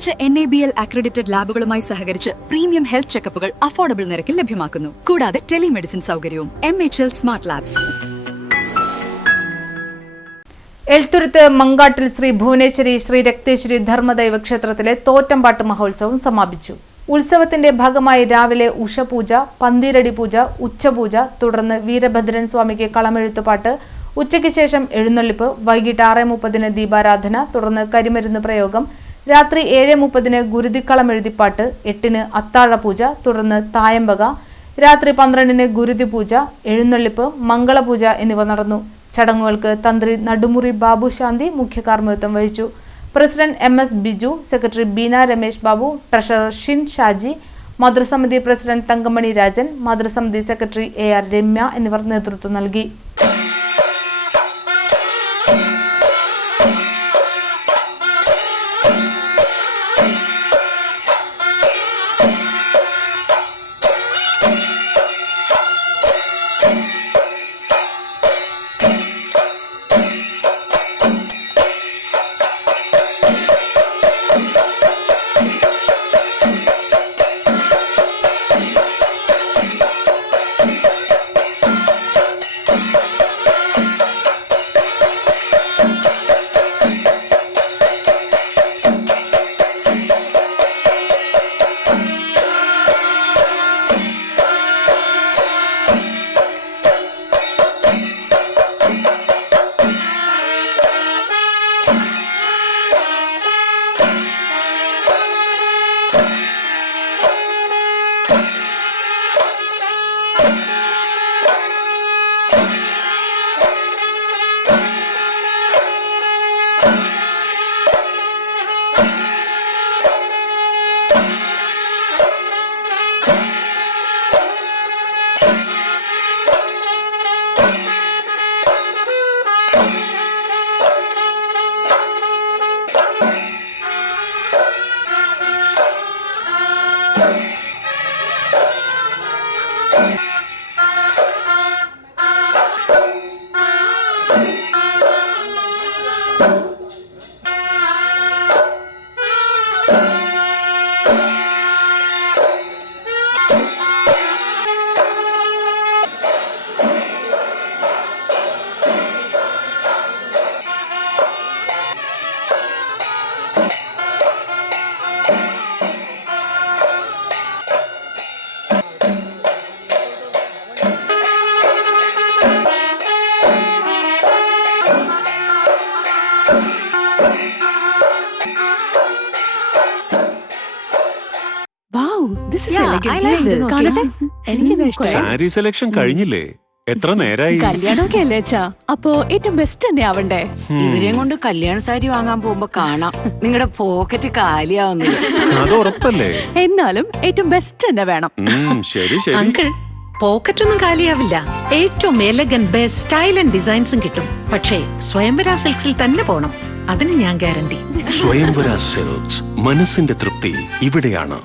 മികച്ച NABL accredited ലാബുകളുമായി സഹകരിച്ച് premium health ചെക്കപ്പുകൾ affordable നിരക്കിൽ ലഭ്യമാക്കുന്നു. കൂടാതെ ടെലിമെഡിസിൻ സൗകര്യവും. MHL smart labs. Elthuruth Mankattil Sri Bhuvaneshwari Sri Raktheshwari ധർമ്മദൈവ ക്ഷേത്രത്തിലെ തോറ്റമ്പാട്ട് മഹോത്സവം സമാപിച്ചു. ഉത്സവത്തിന്റെ ഭാഗമായി രാവിലെ ഉഷപൂജ, പന്തീരടി പൂജ, ഉച്ചപൂജ, തുടർന്ന് വീരഭദ്രൻ സ്വാമിക്ക് കളമെഴുത്തുപാട്ട്, ഉച്ചയ്ക്ക് ശേഷം എഴുന്നള്ളിപ്പ്, വൈകിട്ട് 6:30 ദീപാരാധന, തുടർന്ന് കരിമരുന്ന് പ്രയോഗം, രാത്രി 7:30 ഗുരുതിക്കളമെഴുതിപ്പാട്ട്, 8 അത്താഴപൂജ, തുടർന്ന് തായമ്പക, രാത്രി 12 ഗുരുതി പൂജ, എഴുന്നള്ളിപ്പ്, മംഗളപൂജ എന്നിവ നടന്നു. ചടങ്ങുകൾക്ക് തന്ത്രി നടുമുറി ബാബു ശാന്തി മുഖ്യ കാർമ്മികത്വം വഹിച്ചു. President MS Biju, secretary Beena Ramesh Babu, treasurer Shin Shaji, മാതൃസമിതി പ്രസിഡന്റ് തങ്കമണി രാജൻ, മാതൃസമിതി സെക്രട്ടറി AR രമ്യ എന്നിവർ നേതൃത്വം നൽകി. സാരി സെലക്ഷൻ കഴിഞ്ഞില്ലേ? എത്ര നേരായി? കല്യാണമൊക്കെ അല്ലേ അച്ഛാ, അപ്പോ ഏറ്റവും ബെസ്റ്റ് തന്നെ ആവണ്ടേ? ഇവരെയും കൊണ്ട് കല്യാണ സാരി വാങ്ങാൻ പോകുമ്പോ കാണാം നിങ്ങളുടെ പോക്കറ്റ് കാലിയാവുന്നത്. അത് ഉറപ്പല്ലേ? എന്നാലും ഏറ്റവും ബെസ്റ്റ് തന്നെ വേണം. ശരി ശരി അങ്കിൾ, പോക്കറ്റ് ഒന്നും കാലിയാവില്ല. ഏറ്റവും എലഗൻ ബെസ്റ്റ് സ്റ്റൈൽ ആൻഡ് ഡിസൈൻസും കിട്ടും. പക്ഷേ സ്വയംവര സിൽക്സിൽ തന്നെ പോണം, അതിന് ഞാൻ ഗ്യാരണ്ടി. സ്വയംവര സിൽക്സ്, മനസ്സിന്റെ തൃപ്തി ഇവിടെയാണ്.